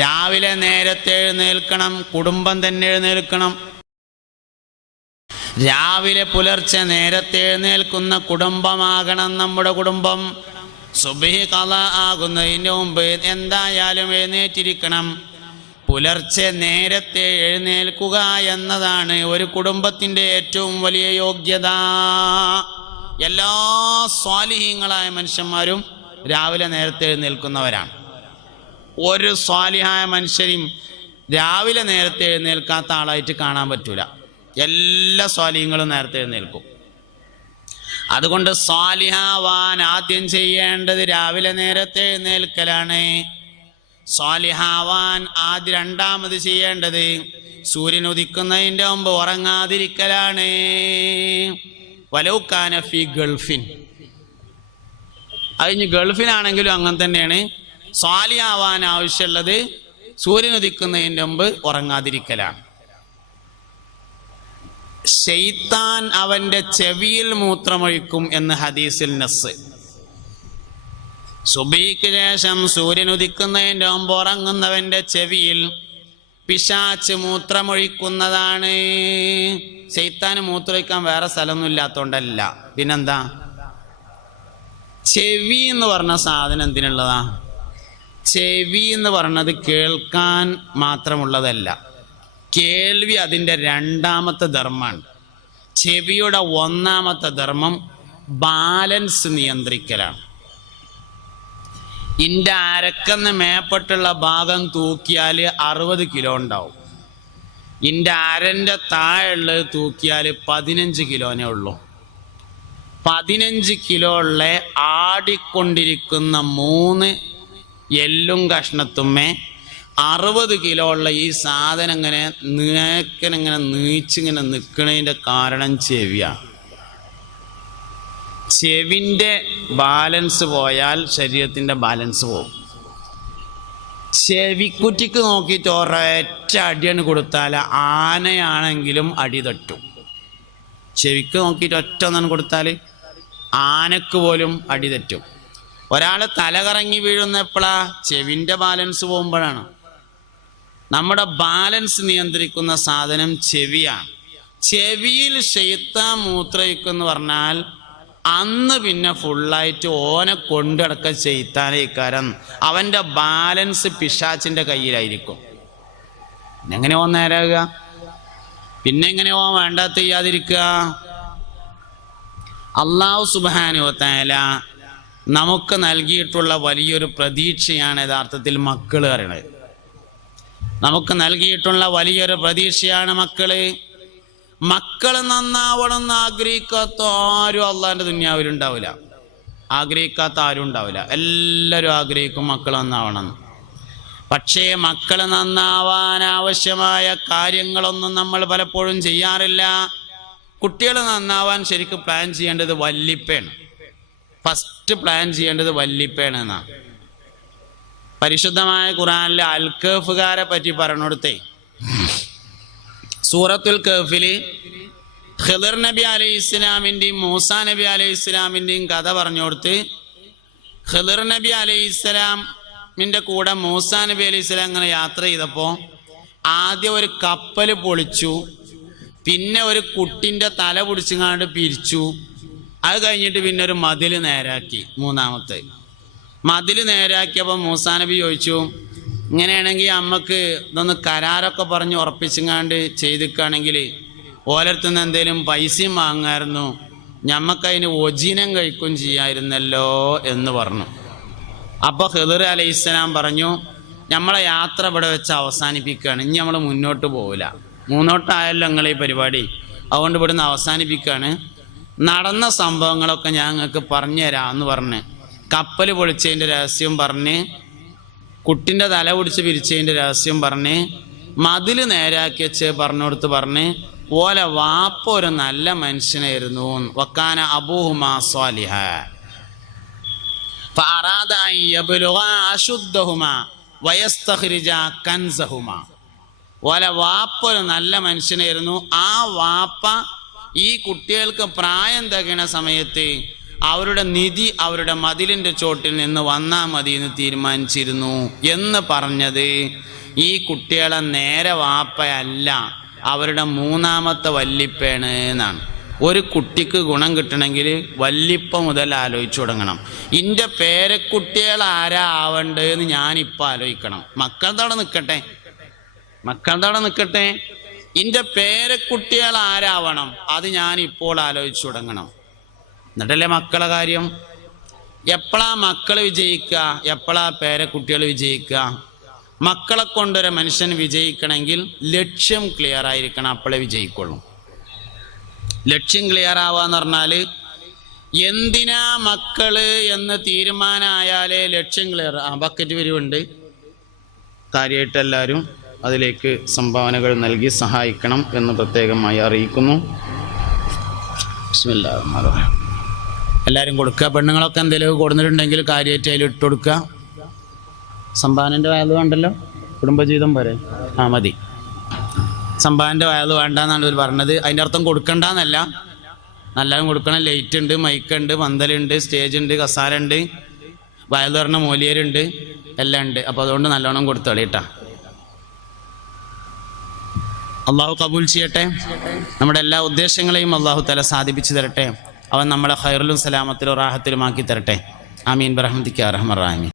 രാവിലെ നേരത്തെ എഴുന്നേൽക്കണം, കുടുംബം തന്നെ എഴുന്നേൽക്കണം. രാവിലെ പുലർച്ചെ നേരത്തെ എഴുന്നേൽക്കുന്ന കുടുംബമാകണം നമ്മുടെ കുടുംബം. സുബ്ഹി ഖളാ ആകുന്നതിന് മുമ്പ് എന്തായാലും എഴുന്നേറ്റിരിക്കണം. പുലർച്ചെ നേരത്തെ എഴുന്നേൽക്കുക എന്നതാണ് ഒരു കുടുംബത്തിൻ്റെ ഏറ്റവും വലിയ യോഗ്യത. എല്ലാ സ്വാലിഹീങ്ങളായ മനുഷ്യന്മാരും രാവിലെ നേരത്തെ എഴുന്നേൽക്കുന്നവരാണ്. ഒരു സ്വാലിഹായ മനുഷ്യരും രാവിലെ നേരത്തെ എഴുന്നേൽക്കാത്ത ആളായിട്ട് കാണാൻ പറ്റൂല. എല്ലാ സ്വാലിഹീങ്ങളും നേരത്തെ എഴുന്നേൽക്കും. അതുകൊണ്ട് സ്വാലിഹാവാൻ ആദ്യം ചെയ്യേണ്ടത് രാവിലെ നേരത്തെ എഴുന്നേൽക്കലാണ്. സ്വാലിഹാവാൻ രണ്ടാമത് ചെയ്യേണ്ടത് സൂര്യൻ ഉദിക്കുന്നതിൻ്റെ മുമ്പ് ഉറങ്ങാതിരിക്കലാണ്. വലൗകാന ഫി ഗൾഫിൻ, അതിന് ഗൾഫിലാണെങ്കിലും അങ്ങനെ തന്നെയാണ്. സ്വാലിഹാവാൻ ആവശ്യമുള്ളത് സൂര്യൻ ഉദിക്കുന്നതിൻ്റെ മുമ്പ് ഉറങ്ങാതിരിക്കലാണ്. ശൈത്താൻ അവൻ്റെ ചെവിയിൽ മൂത്രമൊഴിക്കും എന്ന് ഹദീസിൽ നസ്സ്. സുബഹിക്ക് ശേഷം സൂര്യൻ ഉദിക്കുന്നതിൻ്റെ മുമ്പ് ഉറങ്ങുന്നവൻ്റെ ചെവിയിൽ പിശാച് മൂത്രമൊഴിക്കുന്നതാണ്. ശൈത്താന് മൂത്രമൊഴിക്കാൻ വേറെ സ്ഥലമൊന്നും ഇല്ലാത്തതുകൊണ്ടല്ല. പിന്നെന്താ? ചെവി എന്ന് പറഞ്ഞ സാധനം എന്തിനുള്ളതാ? ചെവി എന്ന് പറഞ്ഞത് കേൾക്കാൻ മാത്രമുള്ളതല്ല, കേൾവി അതിൻ്റെ രണ്ടാമത്തെ ധർമ്മമാണ്. ചെവിയുടെ ഒന്നാമത്തെ ധർമ്മം ബാലൻസ് നിയന്ത്രിക്കലാണ്. ഇൻ്റെ അരക്കെന്ന് മേപ്പെട്ടുള്ള ഭാഗം തൂക്കിയാൽ 60 കിലോ ഉണ്ടാവും. ഇൻ്റെ അരൻ്റെ താഴെയുള്ളത് തൂക്കിയാൽ 15 കിലോനേ ഉള്ളൂ. 15 കിലോ ഉള്ള ആടിക്കൊണ്ടിരിക്കുന്ന 3 എല്ലും കഷ്ണത്തുമ്മേ 60 കിലോ ഉള്ള ഈ സാധനം ഇങ്ങനെ ഇങ്ങനെ നീച്ചിങ്ങനെ നിൽക്കുന്നതിൻ്റെ കാരണം ചെവിയാണ്. ചെവിൻ്റെ ബാലൻസ് പോയാൽ ശരീരത്തിൻ്റെ ബാലൻസ് പോകും. ചെവിക്കുറ്റിക്ക് നോക്കിയിട്ട് ഒരൊറ്റ അടിയാണ് കൊടുത്താൽ ആനയാണെങ്കിലും അടി തട്ടും. ചെവിക്ക് നോക്കിയിട്ട് ഒറ്റ ഒന്നാണ് കൊടുത്താൽ ആനക്ക് പോലും അടി തെറ്റും. ഒരാൾ തലകറങ്ങി വീഴുന്ന എപ്പോഴാ? ചെവിൻ്റെ ബാലൻസ് പോകുമ്പോഴാണ്. നമ്മുടെ ബാലൻസ് നിയന്ത്രിക്കുന്ന സാധനം ചെവിയാണ്. ചെവിയിൽ ശൈത്താൻ മൂത്രയിക്കെന്ന് പറഞ്ഞാൽ അന്ന് പിന്നെ ഫുള്ളായിട്ട് ഓനെ കൊണ്ടടക്ക ചെയ്ത്താനേക്കാരം. അവൻ്റെ ബാലൻസ് പിശാച്ചിൻ്റെ കയ്യിലായിരിക്കും. എങ്ങനെയോ നേരാകുക? പിന്നെ എങ്ങനെയോ വേണ്ടാത്ത ചെയ്യാതിരിക്കുക? അല്ലാഹു സുബ്ഹാനഹു വ തആല നമുക്ക് നൽകിയിട്ടുള്ള വലിയൊരു പ്രതീക്ഷയാണ് യഥാർത്ഥത്തിൽ മക്കൾ പറയുന്നത്. നമുക്ക് നൽകിയിട്ടുള്ള വലിയൊരു പ്രതീക്ഷയാണ് മക്കള്. മക്കൾ നന്നാവണം എന്ന് ആഗ്രഹിക്കാത്ത ആരും അള്ളാഹിൻ്റെ ദുനിയാവിലുണ്ടാവില്ല. ആഗ്രഹിക്കാത്ത ആരും ഉണ്ടാവില്ല. എല്ലാവരും ആഗ്രഹിക്കും മക്കൾ നന്നാവണം. പക്ഷേ മക്കൾ നന്നാവാൻ ആവശ്യമായ കാര്യങ്ങളൊന്നും നമ്മൾ പലപ്പോഴും ചെയ്യാറില്ല. കുട്ടികൾ നന്നാവാൻ ശരിക്കും പ്ലാൻ ചെയ്യേണ്ടത് വല്ലിപ്പയാണ്. ഫസ്റ്റ് പ്ലാൻ ചെയ്യേണ്ടത് വല്ലിപ്പയാണ് എന്നാണ്. പരിശുദ്ധമായ ഖുർആനിലെ അൽക്കഫുകാരെ പറ്റി പറഞ്ഞുകൊടുത്തേ, സൂറത്തുൽ കഹ്ഫിൽ ഖിദർ നബി അലൈഹി ഇസ്ലാമിൻ്റെയും മൂസാ നബി അലൈഹി ഇസ്ലാമിൻ്റെയും കഥ പറഞ്ഞു കൊടുത്ത്, ഖിദർ നബി അലൈഹി ഇസ്ലാമിൻ്റെ കൂടെ മൂസാ നബി അലൈഹി ഇസ്ലാം ഇങ്ങനെ യാത്ര ചെയ്തപ്പോൾ ആദ്യം ഒരു കപ്പൽ പൊളിച്ചു, പിന്നെ ഒരു കുട്ടിൻ്റെ തല പിടിച്ചിങ്ങാണ്ട് പിരിച്ചു. അത് കഴിഞ്ഞിട്ട് പിന്നെ ഒരു മതിൽ നേരാക്കി. മൂന്നാമത്തെ മതിൽ നേരാക്കിയപ്പോൾ മൂസാ നബി ചോദിച്ചു, ഇങ്ങനെയാണെങ്കിൽ അമ്മക്ക് ഇതൊന്ന് കരാറൊക്കെ പറഞ്ഞ് ഉറപ്പിച്ചങ്ങാണ്ട് ചെയ്തിക്കുകയാണെങ്കിൽ ഓലത്തുനിന്ന് എന്തെങ്കിലും പൈസയും വാങ്ങായിരുന്നു, ഞമ്മക്കതിന് ഒജീനം കഴിക്കുകയും ചെയ്യായിരുന്നല്ലോ എന്ന് പറഞ്ഞു. അപ്പോൾ ഖിദർ അലൈഹിസ്സലാം പറഞ്ഞു, നമ്മളെ യാത്ര ഇവിടെ വെച്ച് അവസാനിപ്പിക്കുകയാണ്, ഇനി നമ്മൾ മുന്നോട്ട് പോവില്ല, മുന്നോട്ടായല്ലോ നിങ്ങളീ പരിപാടി, അതുകൊണ്ട് ഇവിടുന്ന് അവസാനിപ്പിക്കുകയാണ്. നടന്ന സംഭവങ്ങളൊക്കെ ഞാൻ നിങ്ങൾക്ക് പറഞ്ഞു തരാമെന്ന് പറഞ്ഞ് കപ്പൽ പൊളിച്ചതിൻ്റെ രഹസ്യം പറഞ്ഞ്, കുട്ടിൻ്റെ തല പിടിച്ച് പിരിച്ചതിൻ്റെ രഹസ്യം പറഞ്ഞ്, മതിൽ നേരാക്കി വെച്ച് പറഞ്ഞുകൊടുത്ത് പറഞ്ഞ്, ഓലെ വാപ്പ ഒരു നല്ല മനുഷ്യനായിരുന്നു, വക്കാന അബൂഹുമാ സ്വാലിഹ ഫഅറാദ അൻ യബ്ലുഗ അശുദ്ധഹുമാ വയസ്തഖ്രിജ കൻസഹുമാ. ഓലെ വാപ്പ ഒരു നല്ല മനുഷ്യനായിരുന്നു. ആ വാപ്പ ഈ കുട്ടികൾക്ക് പ്രായം തികയണ സമയത്ത് അവരുടെ നിധി അവരുടെ മതിലിൻ്റെ ചോട്ടിൽ നിന്ന് വന്നാൽ മതി എന്ന് തീരുമാനിച്ചിരുന്നു എന്ന് പറഞ്ഞത് ഈ കുട്ടികളെ നേരെ വാപ്പയല്ല, അവരുടെ മൂന്നാമത്തെ വല്ലിപ്പയാണ് എന്നാണ്. ഒരു കുട്ടിക്ക് ഗുണം കിട്ടണമെങ്കിൽ വല്ലിപ്പ മുതൽ ആലോചിച്ചു തുടങ്ങണം. എൻ്റെ പേരക്കുട്ടികൾ ആരാ ആവേണ്ടതെന്ന് ഞാനിപ്പോൾ ആലോചിക്കണം. മക്കളുടെ അവിടെ നിൽക്കട്ടെ, എൻ്റെ പേരക്കുട്ടികൾ ആരാവണം അത് ഞാൻ ഇപ്പോൾ ആലോചിച്ചു തുടങ്ങണം. എന്നിട്ടല്ലേ മക്കളെ കാര്യം. എപ്പോഴാ മക്കൾ വിജയിക്കുക, എപ്പോഴാ പേരക്കുട്ടികൾ വിജയിക്കുക? മക്കളെ കൊണ്ടൊരു മനുഷ്യൻ വിജയിക്കണമെങ്കിൽ ലക്ഷ്യം ക്ലിയർ ആയിരിക്കണം, അപ്പോഴേ വിജയിക്കുള്ളൂ. ലക്ഷ്യം ക്ലിയർ ആവാന്ന് പറഞ്ഞാൽ എന്തിനാ മക്കള് എന്ന് തീരുമാനമായാലേ ലക്ഷ്യം ക്ലിയർ. ബക്കറ്റ് പിരിവുണ്ട്, കാര്യമായിട്ട് എല്ലാവരും അതിലേക്ക് സംഭാവനകൾ നൽകി സഹായിക്കണം എന്ന് പ്രത്യേകമായി അറിയിക്കുന്നു. എല്ലാവരും കൊടുക്കുക. പെണ്ണുങ്ങളൊക്കെ എന്തെങ്കിലും കൊടുത്തിട്ടുണ്ടെങ്കിൽ കാര്യമായിട്ട് അതിൽ ഇട്ട് കൊടുക്കുക. സംഭാവനൻ്റെ വയത് വേണ്ടല്ലോ, കുടുംബജീവിതം പോരെ, മതി. സംഭാവനൻ്റെ വയത് വേണ്ടെന്നാണ് ഇവർ പറഞ്ഞത്. അതിൻ്റെ അർത്ഥം കൊടുക്കണ്ടെന്നല്ല, നല്ലതും കൊടുക്കണം. ലൈറ്റ് ഉണ്ട്, മൈക്കുണ്ട്, പന്തലുണ്ട്, സ്റ്റേജ് ഉണ്ട്, കസാര ഉണ്ട്, വയത് പറഞ്ഞ മൂലിയരുണ്ട്, എല്ലാം ഉണ്ട്. അപ്പോൾ അതുകൊണ്ട് നല്ലോണം കൊടുത്തോളി കേട്ടാ. അള്ളാഹു കബൂൽ ചെയ്യട്ടെ. നമ്മുടെ എല്ലാ ഉദ്ദേശങ്ങളെയും അള്ളാഹു തആല സാധിപ്പിച്ചു തരട്ടെ. അവൻ നമ്മളെ ഖൈറിലും സലാമത്തിലും റാഹത്തിലുമാക്കി തരട്ടെ. ആമീൻ ബിറഹ്മതിക യാ അർഹമർ റഹീമീൻ.